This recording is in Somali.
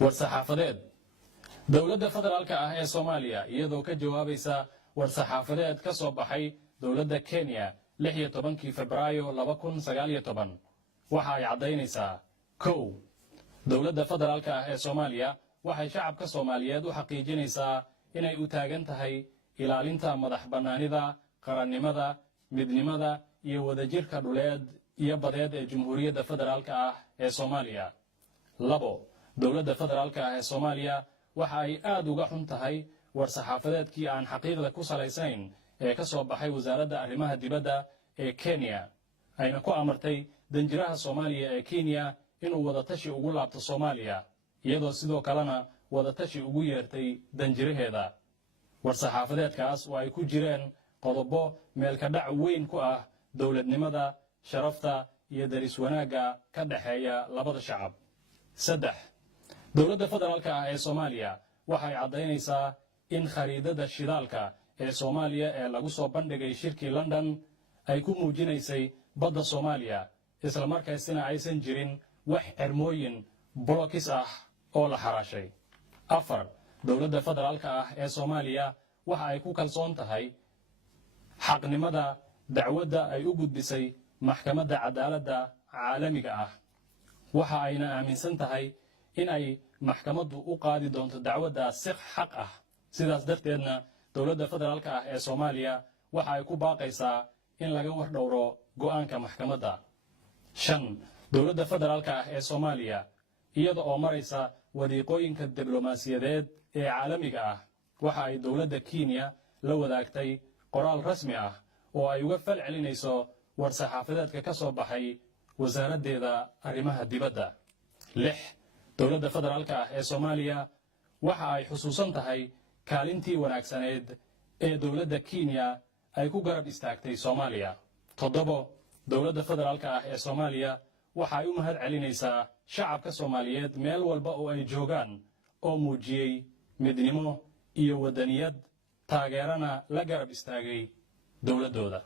war-saxaafadeed dowladda federaalka ah ee Soomaaliya iyadoo ka jawaabaysa war-saxaafadeed ka soo baxay dowladda Kenya 16 Febraayo 2019 waxa ay cadeynaysaa kow dowladda federaalka ah ee Soomaaliya waxay shacabka Soomaaliyeed u xaqiijinaysaa inay u taagan tahay ilaalinta madax-bannaanida qarannimada midnimada iyo wadajirka dhuleed iyo badeed ee Jamhuuriyadda Federaalka ah ee Soomaaliya labo dowladda federaalka ah ee Soomaaliya waxa ay aad uga xun tahay war-saxaafadeedkii aan xaqiiqda ku salaysayn ee ka soo baxay wasaaradda arrimaha dibadda ee Kenya ayna ku amartay danjiraha Soomaaliya ee Kenya inuu wadatashi ugu laabto Soomaaliya iyadoo sidoo kalena wadatashi ugu yeertay danjiraheeda war-saxaafadeedkaas oo ay ku jireen qodobo meelka dhac weyn ku ah dowladnimada sharafta iyo daris wanaagga ka dhaxeeya labada shacab saddex dowladda federaalka ah ee Soomaaliya waxay cadeynaysaa in khariidada shidaalka ee Soomaaliya ee lagu soo bandhigay shirkii London ay ku muujinaysay badda Soomaaliya isla markaasina aysan jirin wax xirmooyin blokis ah oo la xaraashay afar dowladda federaalka ah ee Soomaaliya waxa ay ku kalsoon tahay xaqnimada dacwadda ay u gudbisay maxkamadda cadaaladda caalamiga ah waxa ayna aaminsan tahay in ay maxkamaddu u qaadi doonto dacwadda si xaq ah sidaas darteedna dowladda federaalka ah ee Soomaaliya waxa ay ku baaqaysaa in laga war dhowro go'aanka maxkamadda shan dowladda federaalka ah ee Soomaaliya iyada oo maraysa wadiiqooyinka diblomaasiyadeed ee caalamiga ah waxa ay dowladda Kenya la wadaagtay qoraal rasmi ah oo ay uga fal celinayso war-saxaafadeedka ka soo baxay wasaaraddeeda arrimaha dibadda lix dowladda federaalka ah ee Soomaaliya waxa ay xusuusan tahay kaalintii wanaagsaneed ee dowladda Kenya ay ku garab istaagtay Soomaaliya toddobo dowladda federaalka ah ee Soomaaliya waxa ay u mahad celinaysaa shacabka Soomaaliyeed meel walba oo ay joogaan oo muujiyay midnimo iyo wadaniyad taageerana la garab istaagay dowladooda